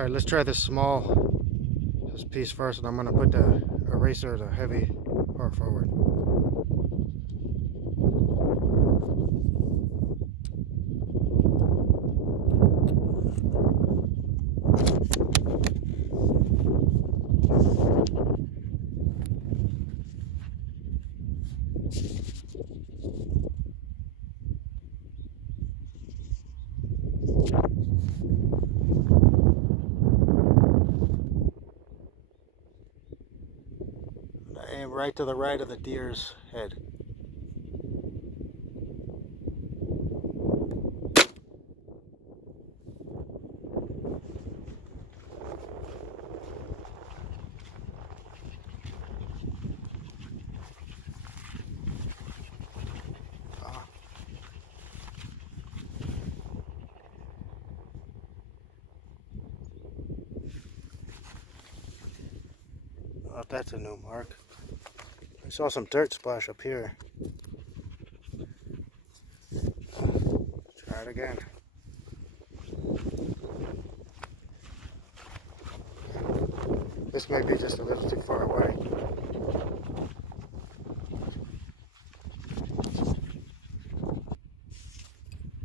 Alright, let's try this piece first, and I'm going to put the eraser, the heavy part forward. Aim right to the right of the deer's head. Oh, that's a new mark. I saw some dirt splash up here. Try it again. This may be just a little too far away.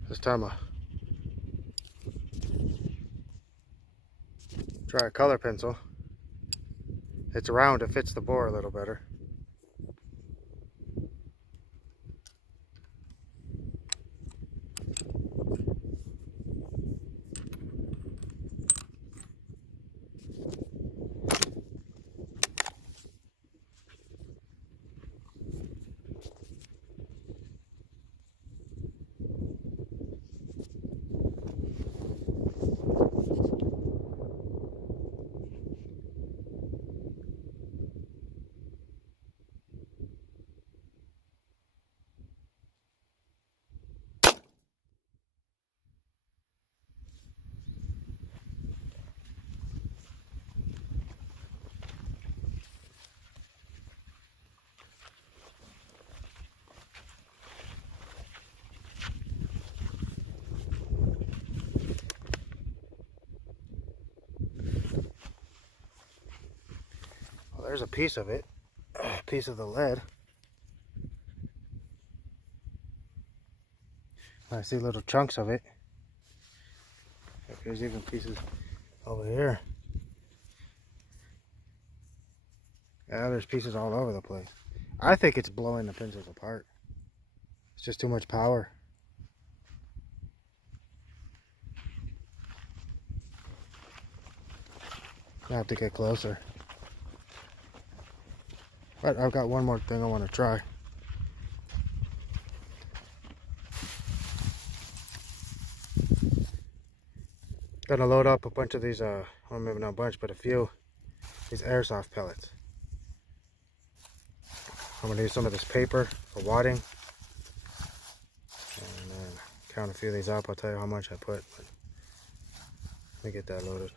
This time I'll try a color pencil. It's round, it fits the bore a little better. There's a piece of it, a piece of the lead. I see little chunks of it. There's even pieces over here. Yeah, there's pieces all over the place. I think it's blowing the pencils apart. It's just too much power. I have to get closer. But I've got one more thing I want to try. Gonna load up a bunch of these, well, maybe not a bunch, but a few these airsoft pellets. I'm gonna use some of this paper for wadding, and then count a few of these up. I'll tell you how much I put. But let me get that loaded.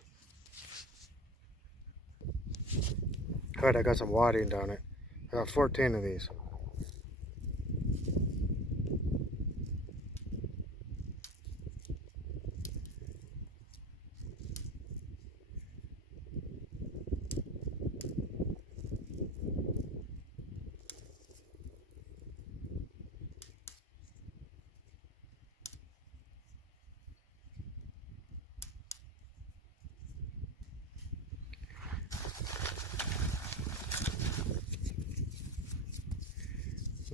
Alright, I got some wadding down it. I got 14 of these.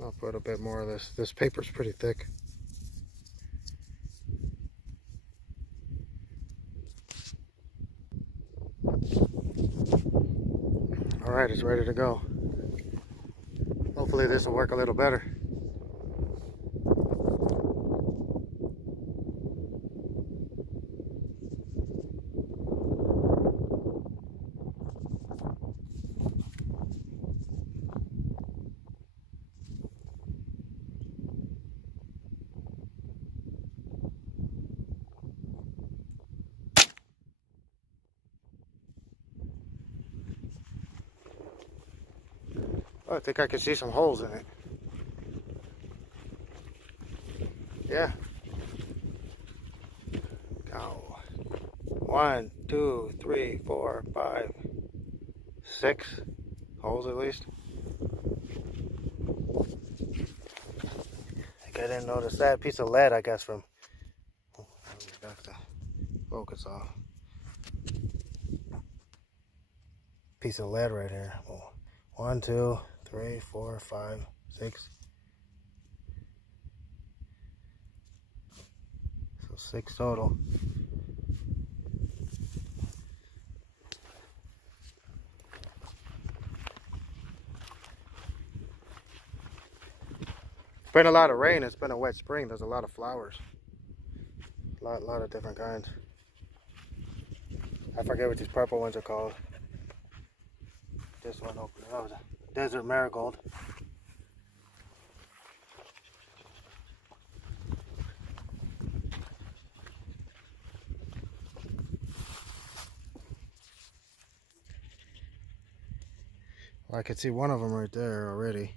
I'll put a bit more of this. This paper's pretty thick. Alright, it's ready to go. Hopefully this will work a little better. Oh, I think I can see some holes in it. Yeah. Go. 1, 2. 2, 3, 4, 5, 6 holes at least. I didn't notice that piece of lead, I guess, from back the focus off. Piece of lead right here. 1, 2, 3, 4, 5, 6. So 6 total. It's been a lot of rain. It's been a wet spring. There's a lot of flowers. A lot of different kinds. I forget what these purple ones are called. This one opened. Oh, the desert marigold. Well, I could see one of them right there already.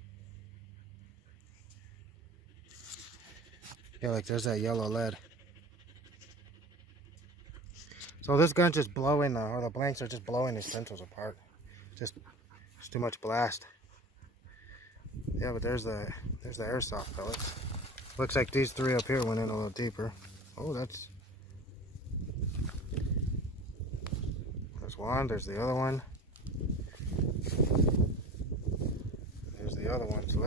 Yeah, like there's that yellow lead. So this gun's just blowing, or the blanks are just blowing these pencils apart. Just too much blast. Yeah, but there's the airsoft pellets. Looks like these 3 up here went in a little deeper. Oh, that's one. There's the other one. There's the other one. So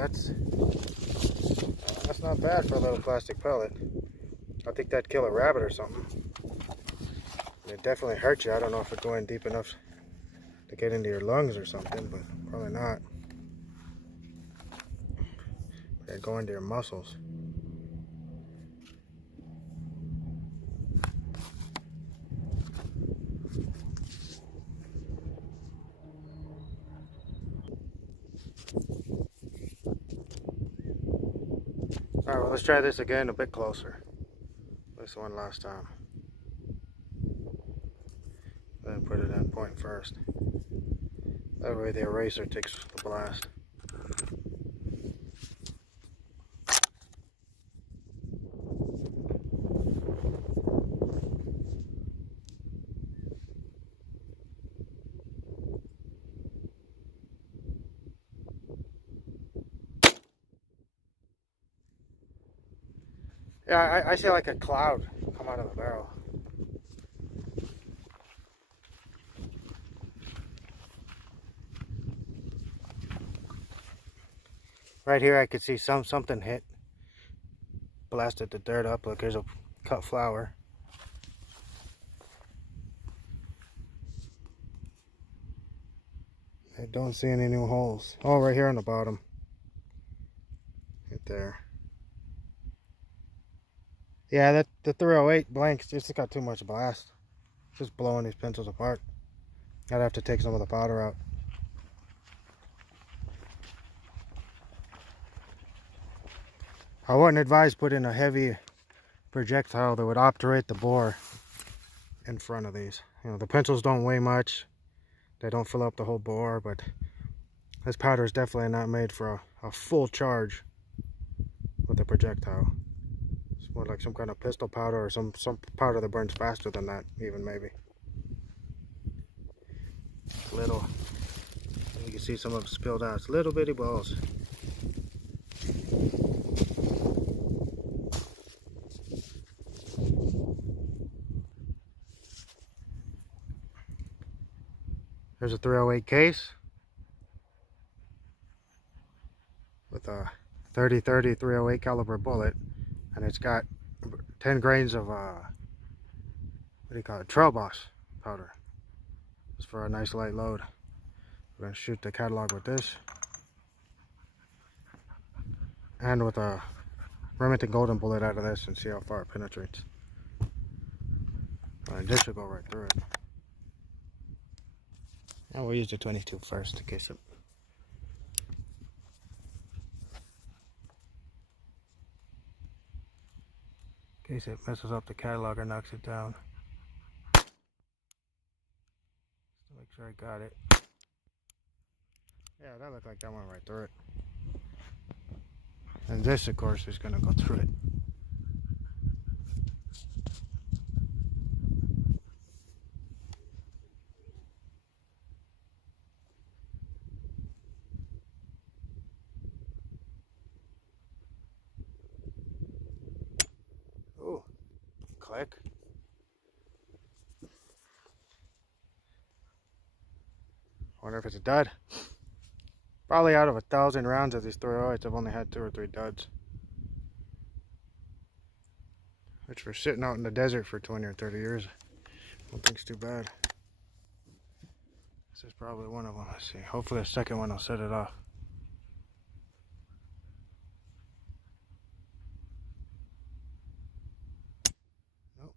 that's not bad for a little plastic pellet. I think that'd kill a rabbit or something. It definitely hurt you. I don't know if it's going deep enough to get into your lungs or something, but probably not. It'd go into your muscles. Alright, well, let's try this again a bit closer. This one last time. Then put it in point first. That way the eraser takes the blast. Yeah, I see like a cloud come out of the barrel. Right here I could see something hit. Blasted the dirt up. Look, here's a cut flower. I don't see any new holes. Oh, right here on the bottom. Right there. Yeah, that the 308 blanks just got too much blast. Just blowing these pencils apart. I'd have to take some of the powder out. I wouldn't advise putting a heavy projectile that would obturate the bore in front of these. You know, the pencils don't weigh much. They don't fill up the whole bore, but this powder is definitely not made for a full charge with a projectile. It's more like some kind of pistol powder or some powder that burns faster than that, even maybe. Little, you can see some of it spilled out. It's little bitty balls. There's a 308 case with a 30-30 308 caliber bullet, and it's got 10 grains of what do you call it, trail boss powder. It's for a nice light load. We're gonna shoot the catalog with this, and with a Remington golden bullet out of this, and see how far it penetrates. This should go right through it. And we'll use the 22 first in case it messes up the catalog or knocks it down. Just to make sure I got it. Yeah, that looked like that went right through it. And this, of course, is going to go through it. click. Wonder if it's a dud. Probably out of 1,000 rounds of these 308s, I've only had 2 or 3 duds. Which for sitting out in the desert for 20 or 30 years, I don't think it's too bad. This is probably one of them. Let's see. Hopefully the second one will set it off. Nope.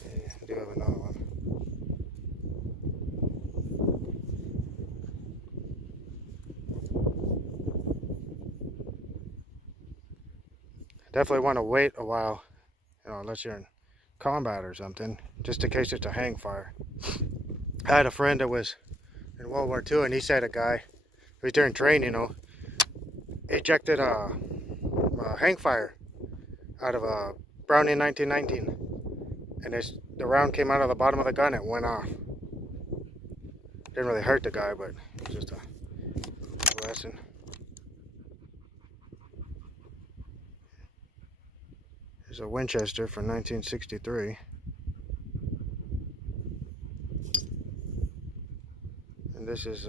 Okay, I do have another one. Definitely want to wait a while, you know, unless you're in combat or something, just in case it's a hang fire. I had a friend that was in World War II, and he said a guy who was during training, you know, ejected a hang fire out of a Browning 1919, and the round came out of the bottom of the gun. It went off. Didn't really hurt the guy, but it was just a lesson. Here's a Winchester from 1963. And this is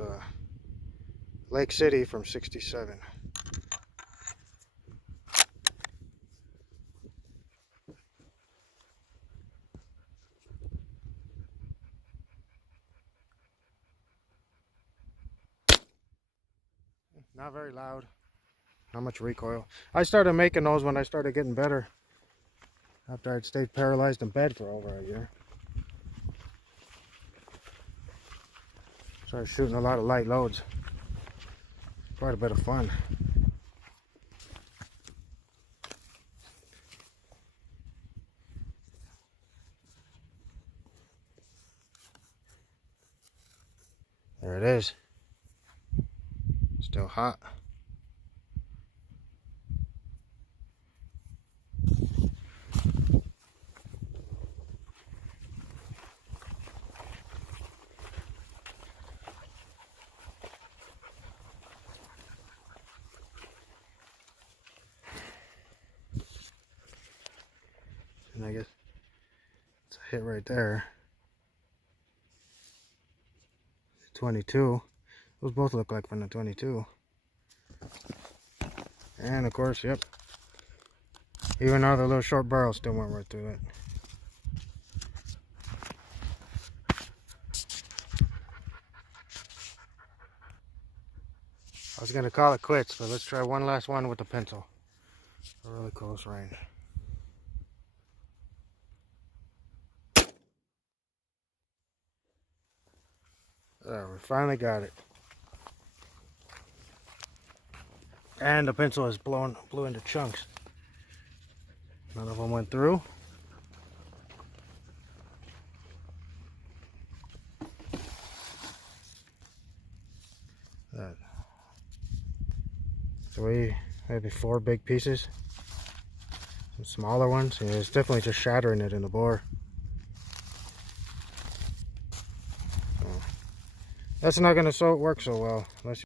Lake City from 67. Not very loud. Not much recoil. I started making those when I started getting better. After I'd stayed paralyzed in bed for over a year. Started shooting a lot of light loads. Quite a bit of fun. There it is. Still hot. And I guess it's a hit right there. 22. Those both look like from the 22. And of course, yep. Even though the little short barrel still went right through that. I was gonna call it quits, but let's try one last one with the pencil. A really close range. There, we finally got it. And the pencil is blew into chunks. None of them went through. That 3, maybe 4 big pieces. Some smaller ones. Yeah, it's definitely just shattering it in the bore. That's not going to work so well unless